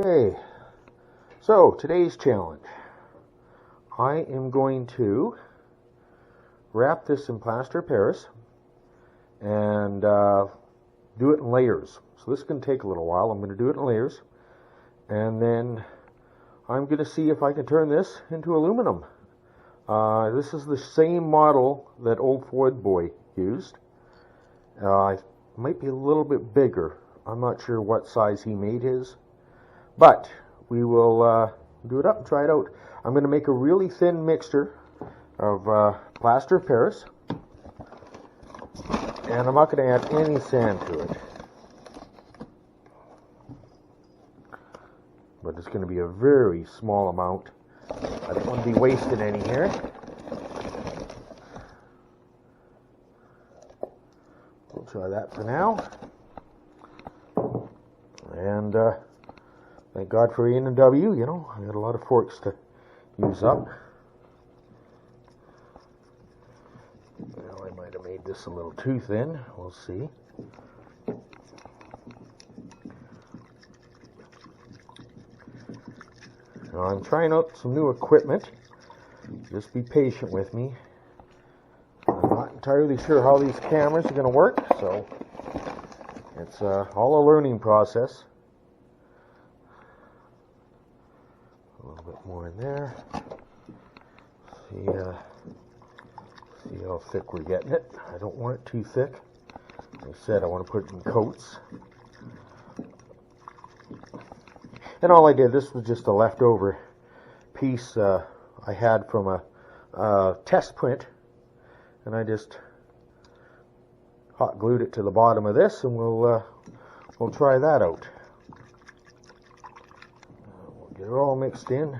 Okay, so today's challenge. I am going to wrap this in plaster of Paris and do it in layers. So this is going to take a little while. I'm going to do it in layers, and then I'm going to see if I can turn this into aluminum. This is the same model that old Ford boy used. It might be a little bit bigger. I'm not sure what size he made his, but we will do it up and try it out. I'm going to make a really thin mixture of plaster of Paris, and I'm not going to add any sand to it. But it's going to be a very small amount. I don't want to be wasting any here. We'll try that for now. And thank God for A&W, you know, I got a lot of forks to use up. Well, I might have made this a little too thin. We'll see. Now, I'm trying out some new equipment. Just be patient with me. I'm not entirely sure how these cameras are going to work, so it's all a learning process. A little bit more in there. See how thick we're getting it. I don't want it too thick. Like I said, I want to put it in coats. And all I did, this was just a leftover piece I had from a test print, and I just hot glued it to the bottom of this, and we'll try that out. We'll get it all mixed in,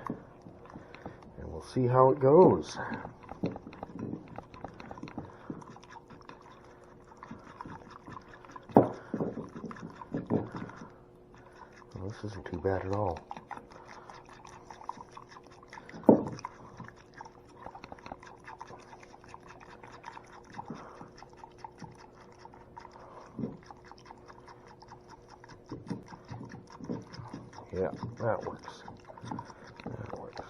and we'll see how it goes. Well, this isn't too bad at all. Yeah, that works. That works.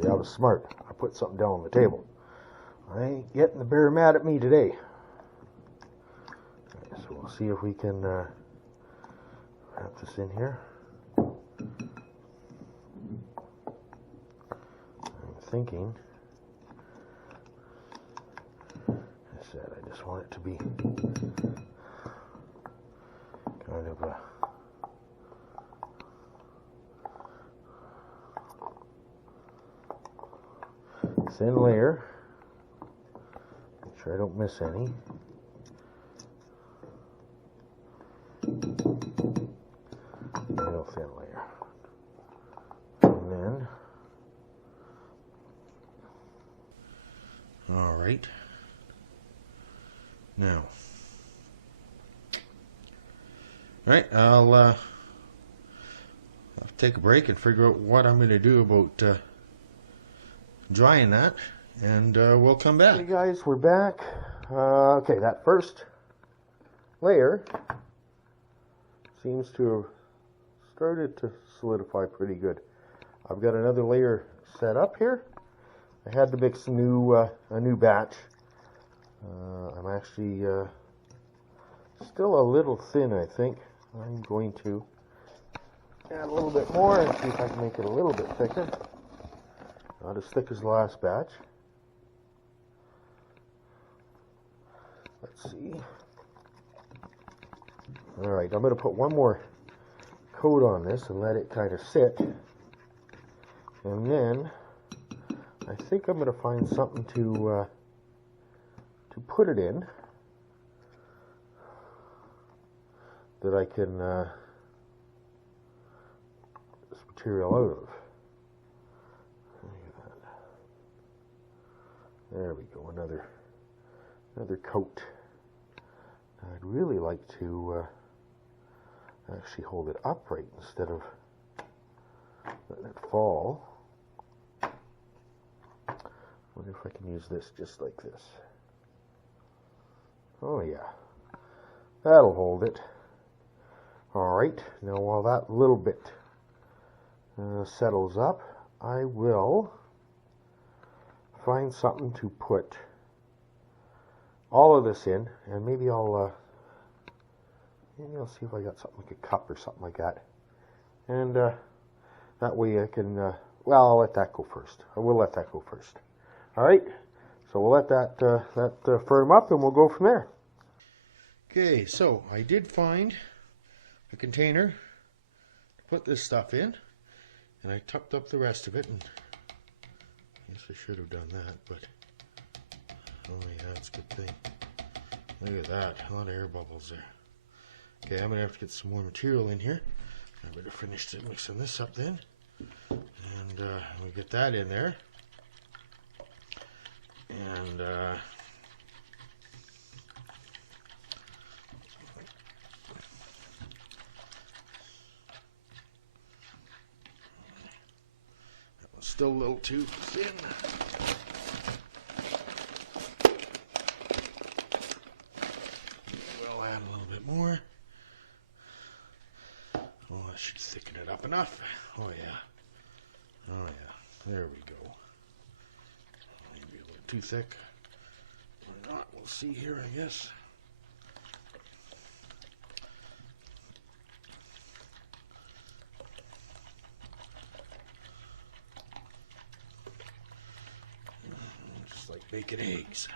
See, I was smart. I put something down on the table. I ain't getting the bear mad at me today. So we'll see if we can wrap this in here. I'm thinking, I said I just want it to be kind of a thin layer. Make sure I don't miss any. Real thin layer. And then, all right. Now, all right, I'll take a break and figure out what I'm going to do about drying that, and we'll come back. Hey guys, we're back. Okay, that first layer seems to have started to solidify pretty good. I've got another layer set up here. I had to mix a new batch. I'm actually still a little thin, I think. I'm going to add a little bit more and see if I can make it a little bit thicker. Not as thick as the last batch. Let's see. Alright, I'm going to put one more coat on this and let it kind of sit. And then I think I'm going to find something to put it in that I can get this material out of. There we go, another coat. I'd really like to actually hold it upright instead of letting it fall. Wonder if I can use this just like this. Oh yeah, that'll hold it. Alright, now while that little bit settles up, I will find something to put all of this in, and maybe I'll see if I got something like a cup or something like that, and that way I can, well, I'll let that go first. I will let that go first. Alright, so we'll let that firm up and we'll go from there. Okay, so I did find a container to put this stuff in, and I tucked up the rest of it, and I guess I should have done that, but oh yeah, that's a good thing. Look at that, a lot of air bubbles there. Okay, I'm gonna have to get some more material in here. I better finish mixing this up then, and we'll get that in there, and still a little too thin. We'll add a little bit more. Oh, that should thicken it up enough. Oh yeah. Oh yeah. There we go. Maybe a little too thick. Or not. We'll see here, I guess. Making eggs.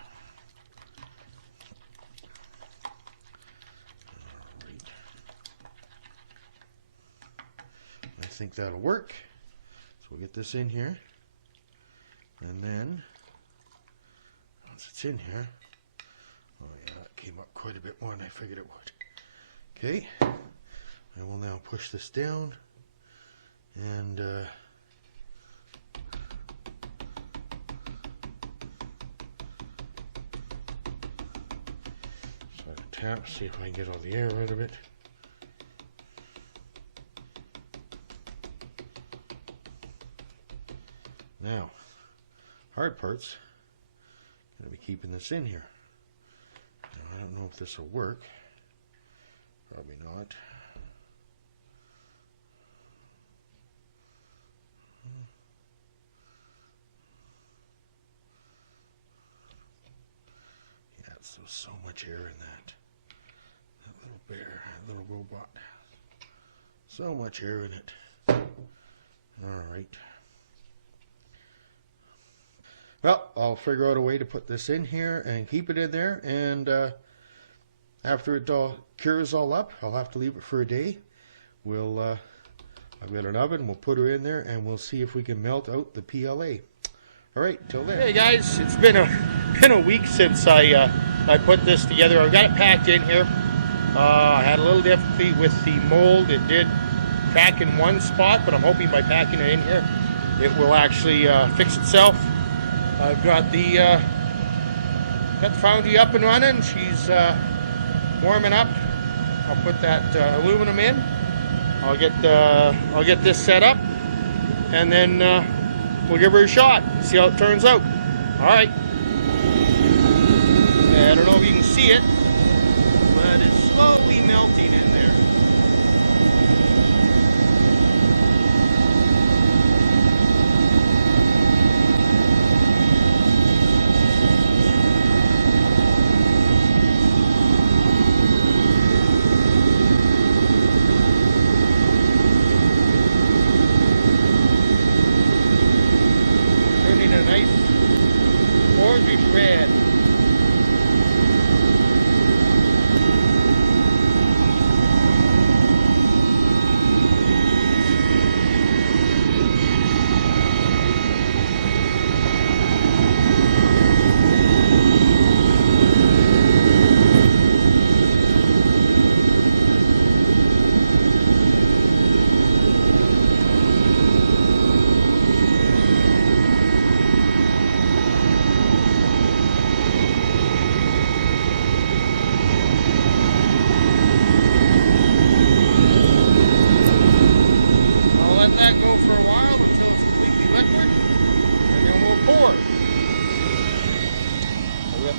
Alright. I think that'll work. So we'll get this in here. And then, once it's in here, oh yeah, it came up quite a bit more than I figured it would. Okay. I will now push this down and tap, see if I can get all the air out of it. Now, hard part's going to be keeping this in here. Now, I don't know if this will work. Probably not. Yeah, so much air in that. Bear, little robot. So much air in it. Alright. Well, I'll figure out a way to put this in here and keep it in there, and after it all cures all up, I'll have to leave it for a day. I've got an oven, we'll put her in there, and we'll see if we can melt out the PLA. Alright, till then. Hey guys, it's been a week since I put this together. I've got it packed in here. I had a little difficulty with the mold. It did crack in one spot, but I'm hoping by packing it in here, it will actually fix itself. I've got the foundry up and running. She's warming up. I'll put that aluminum in. I'll get this set up, and then we'll give her a shot. See how it turns out. All right. I don't know if you can see it, but it's slowly melting in there. Turning a nice gorgeous red.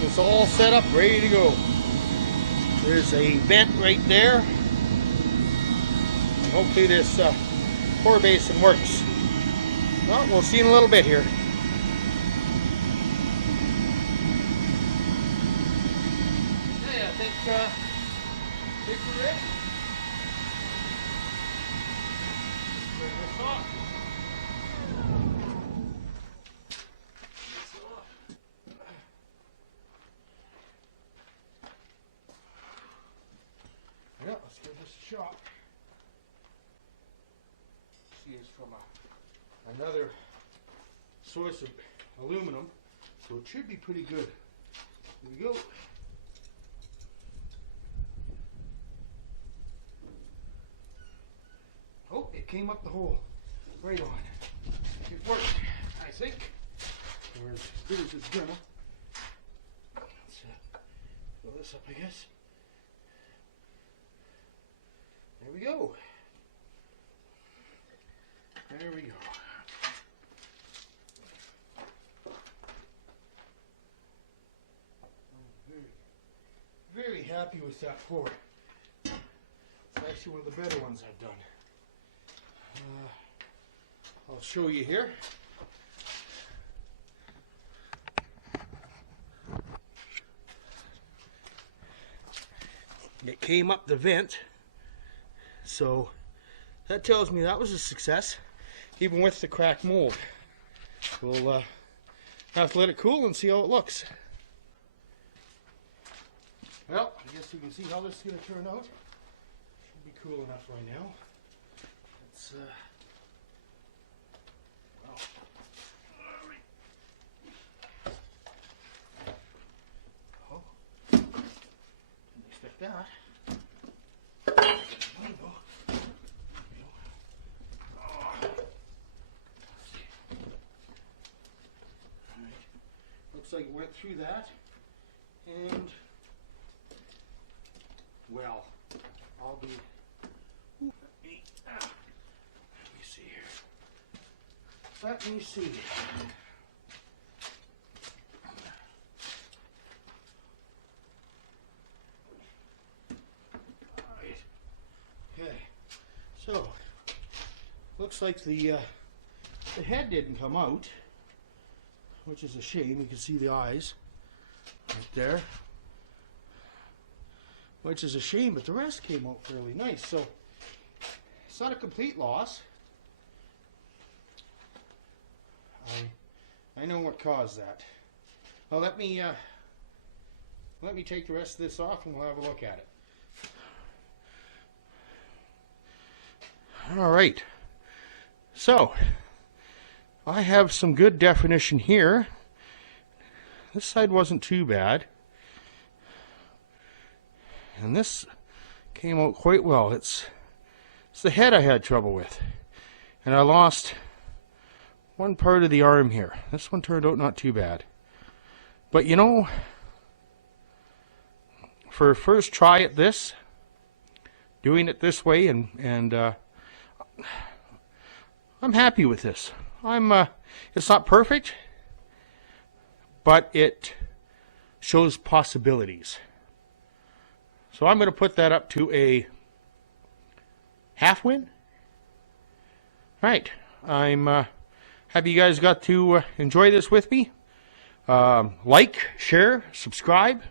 It's all set up, ready to go. There's a vent right there. hopefully this pour basin works. Well, we'll see in a little bit here. Yeah, I think we're ready. Turn this off. Yeah, let's give this a shot. See, it's from another source of aluminum, so it should be pretty good. Here we go. Oh, it came up the hole. Right on. It worked, I think. Or as good as it's gonna. Let's fill this up, I guess. There we go. There we go. I'm very happy with that pour. It's actually one of the better ones I've done. I'll show you here. It came up the vent, so that tells me that was a success, even with the cracked mold. We'll have to let it cool and see how it looks. Well, I guess you can see how this is going to turn out. Should be cool enough right now. Let's oh, didn't expect that. There we go. Looks like it went through that, and well, I'll be. Let me see here. Let me see. All right. Okay. So, looks like the head didn't come out, which is a shame. You can see the eyes right there, which is a shame, but the rest came out fairly nice. So it's not a complete loss. I know what caused that. Well, let me take the rest of this off and we'll have a look at it. All right. So I have some good definition here. This side wasn't too bad. And this came out quite well. It's the head I had trouble with. And I lost one part of the arm here. This one turned out not too bad. But you know, for a first try at this, doing it this way, and I'm happy with this. It's not perfect, but it shows possibilities. So I'm going to put that up to a half win. Right. I'm happy you guys got to enjoy this with me. Like, share, subscribe.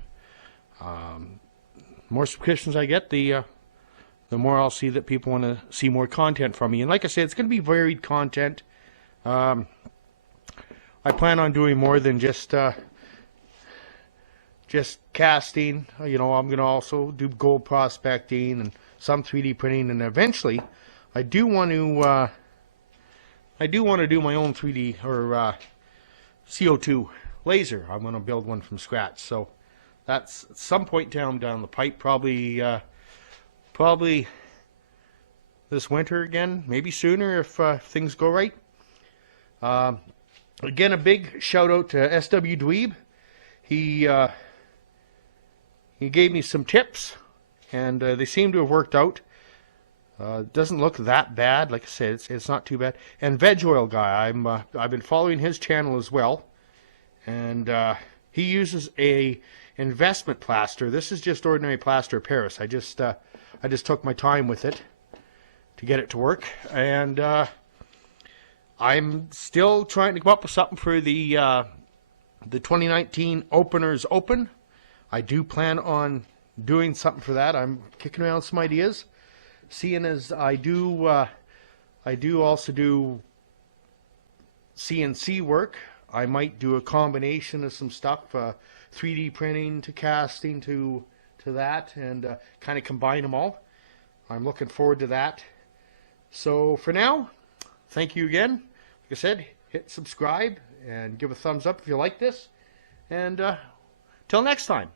More subscriptions I get, the more I'll see that people want to see more content from me. And like I said, it's going to be varied content. I plan on doing more than just casting. You know, I'm going to also do gold prospecting and some 3D printing, and eventually I do want to do my own 3D or CO2 laser. I'm going to build one from scratch. So that's at some point down the pipe, probably this winter again, maybe sooner if things go right. Again, a big shout out to SW Dweeb. He gave me some tips, and they seem to have worked out. Doesn't look that bad. Like I said, it's not too bad. And Veg Oil Guy, I've been following his channel as well, and he uses a investment plaster. This is just ordinary plaster of Paris. I just took my time with it, to get it to work. And I'm still trying to come up with something for the 2019 Openers Open. I do plan on doing something for that. I'm kicking around some ideas, seeing as I do also do CNC work. I might do a combination of some stuff, 3D printing to casting to that, and kind of combine them all. I'm looking forward to that. So for now, thank you again. Like I said, hit subscribe and give a thumbs up if you like this. And till next time.